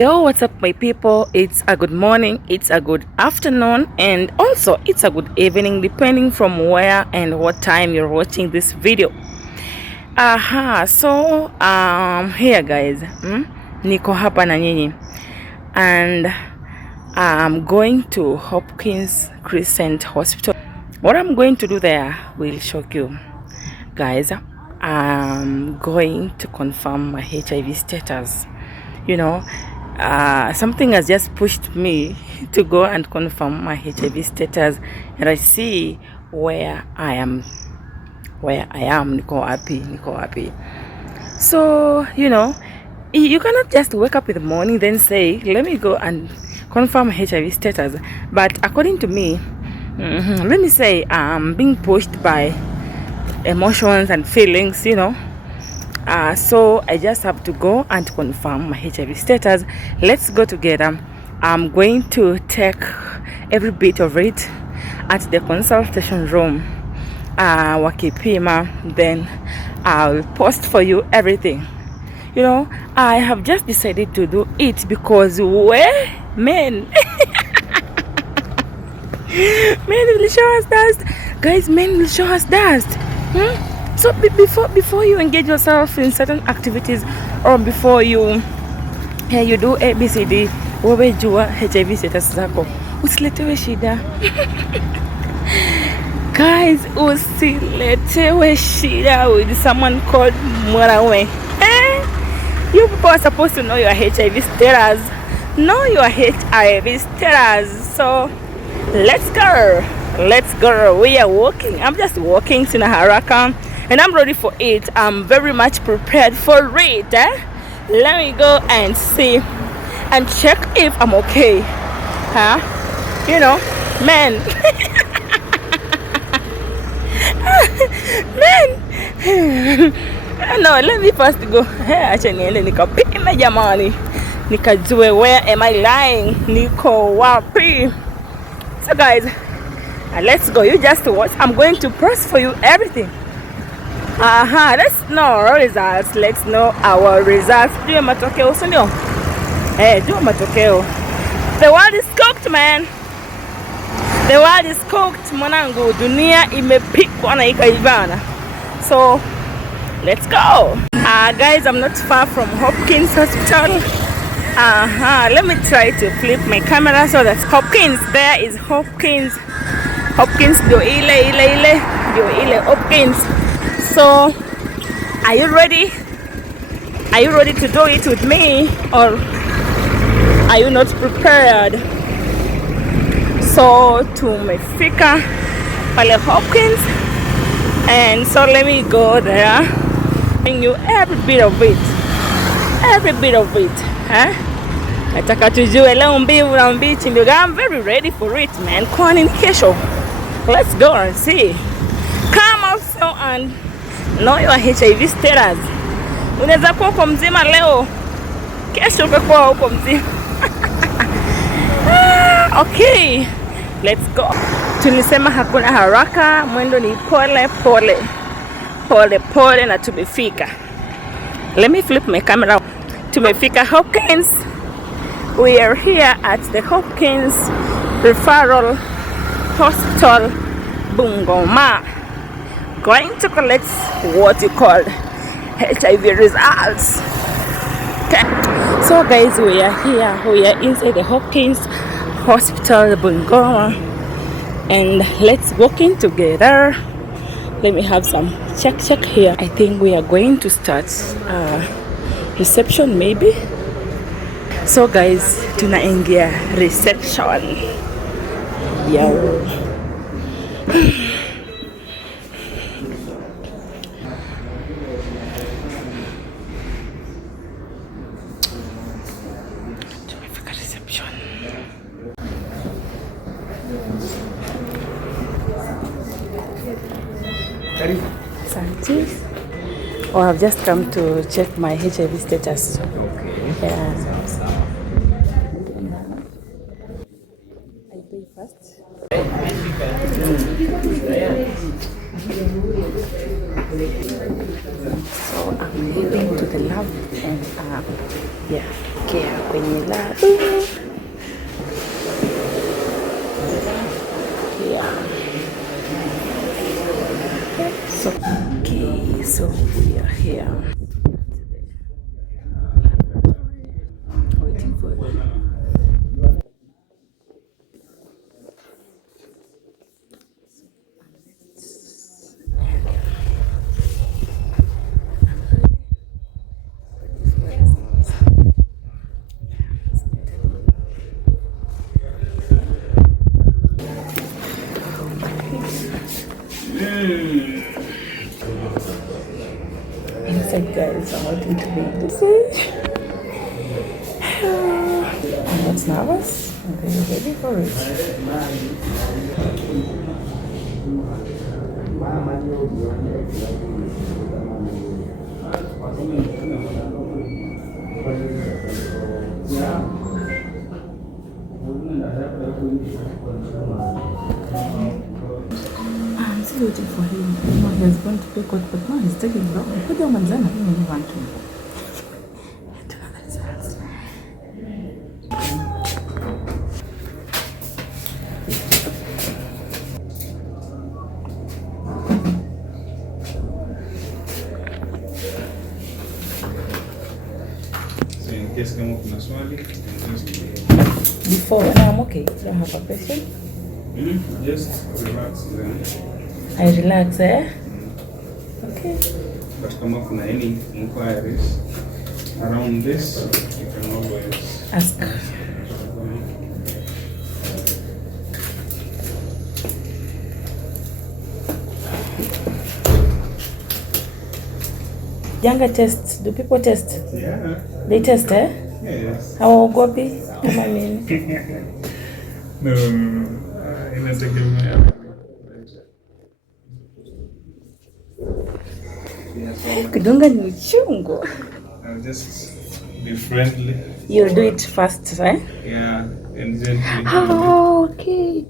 Yo, what's up my people? It's a good morning, it's a good afternoon, and also it's a good evening depending from where and what time you're watching this video. Here guys, niko hapa na nyinyi and I'm going to Hopkins Crescent Hospital. What I'm going to do there will shock you guys. I'm going to confirm my HIV status. You know, something has just pushed me to go and confirm my HIV status, and I see where I am. Niko happy. So you know, you cannot just wake up in the morning then say let me go and confirm HIV status. But according to me, let me say I'm being pushed by emotions and feelings, you know. So I just have to go and confirm my HIV status. Let's go together. I'm going to take every bit of it at the consultation room, wakipima, then I'll post for you everything. You know, I have just decided to do it because men will show us dust, guys. Men will show us dust. So before you engage yourself in certain activities, or before you do ABCD, wewe jua HIV status zako, usiletewe shida. Guys, usiletewe shida with someone called mwanawe. You people are supposed to know your HIV status. Know your HIV status. So let's go. We are walking. I'm just walking to Naharaka, and I'm ready for it. I'm very much prepared for it. Let me go and see and check if I'm okay. You know, men. Men. No, let me first go. Acha niende nikapime jamani, nikajue where am I lying, niko wapi. So guys, let's go. You just watch. I'm going to press for you everything. Let's know our results. Let's know our results. Do matokeo, sindio? Do matokeo. The world is cooked, man. The world is cooked, mwanangu. Dunia imepikwa na ikaivana. So let's go. Guys, I'm not far from Hopkins Hospital. Let me try to flip my camera so that's Hopkins. There is Hopkins. Hopkins do ile Hopkins. So are you ready? Are you ready to do it with me, or are you not prepared? So tumefika pale Hopkins, and so let me go there, bring you every bit of it. Nataka tujue leo mbivu na mbichi ndio. I'm very ready for it, man. Kwani ni kesho. Let's go and see. Come also and know your HIV status. Unaweza kuwa uko mzima leo, kesho utakuwa uko mzima. Okay, let's go. Tulisema hakuna haraka, mwendo ni pole na tumefika. Let me flip my camera. Tumefika Hopkins. We are here at the Hopkins Referral Hospital, Bungoma, going to collect what you call HIV results. Okay. So guys, we are here. We are inside the Hopkins Hospital, Bungoma, and let's walk in together. Let me have some check here. I think we are going to start reception maybe. So guys, tunaingia reception. Yo. Tumefika reception. Santi. Oh, I've just come to check my HIV status. Okay. Yeah. I pay first. So I'm heading to the lab and care kwenye Yeah. So we are here waiting for them. Inside, guys, I'm waiting to be busy. I'm not nervous. I'm very ready for it. I'm still waiting for him. You know, he's going to pick up, but now he's taking long. Put them on Zana, you don't want to. In case kama kuna swali, before when I'm okay, don't have a question. Just relax then. I relax, eh? Okay. But kama kuna any inquiries around this, you can always ask. Younger tests, do people test? Yeah. They test, eh? Yes. How gopi? Kama mimi. No, inategemea. Kudunga ni uchungu. I'll just be friendly. You'll do it fast, right? Yeah, and gently. Oh, okay.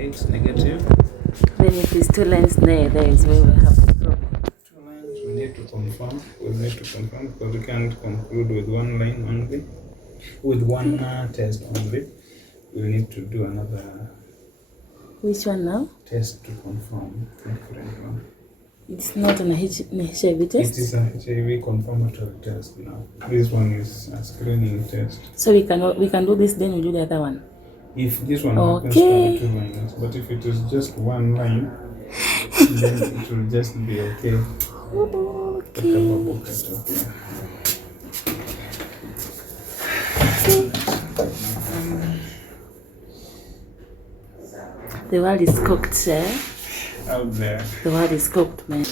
It's negative. Then if it's 2 lines there is where we have the problem. 2 lines, we need to confirm. Because we can't conclude with 1 line only. With one test only. We need to do another. Which one now? Test to confirm. Different one. It's not an HIV test? It is a HIV confirmatory test now. This one is a screening test. So we can do this, then we do the other one. If this one happens to be 2 lines, but if it is just 1 line, then it will just be okay. The world is cooked, eh? Out there. The world is cooked, man.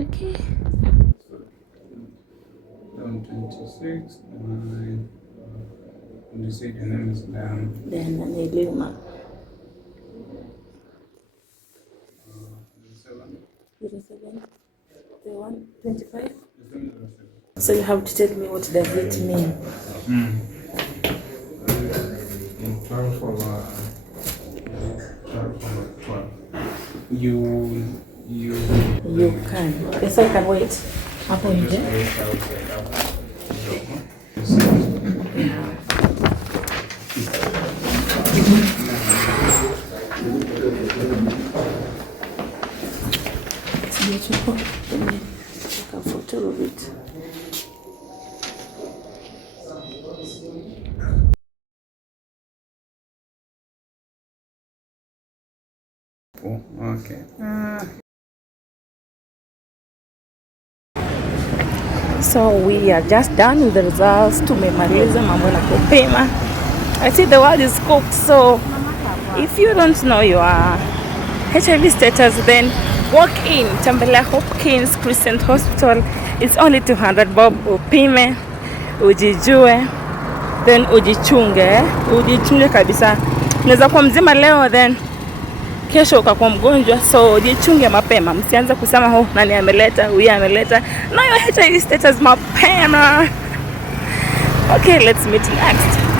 Okay. 26, 9. You say your name is Dan. Then Lima. 07. 25. So you have to tell me what does it mean. In 12 over 12. You can. Yes, I can wait. Hapo nje. Sijachukua. Take a photo of it. Oh, okay. So we are just done with the results. Tumemaliza mambo na kupima. I see the world is cooked. So if you don't know your HIV status, then walk in Tembelea Hopkins Crescent Hospital. It's only 200 bob. Upime, ujijue, then ujichunge kabisa. Unaweza kuwa mzima leo then kesho ukakuwa mgonjwa, so jichunge mapema. Msianze kusema nani ameleta, huyu ameleta. No, your HIV status mapema. Okay, let's meet next.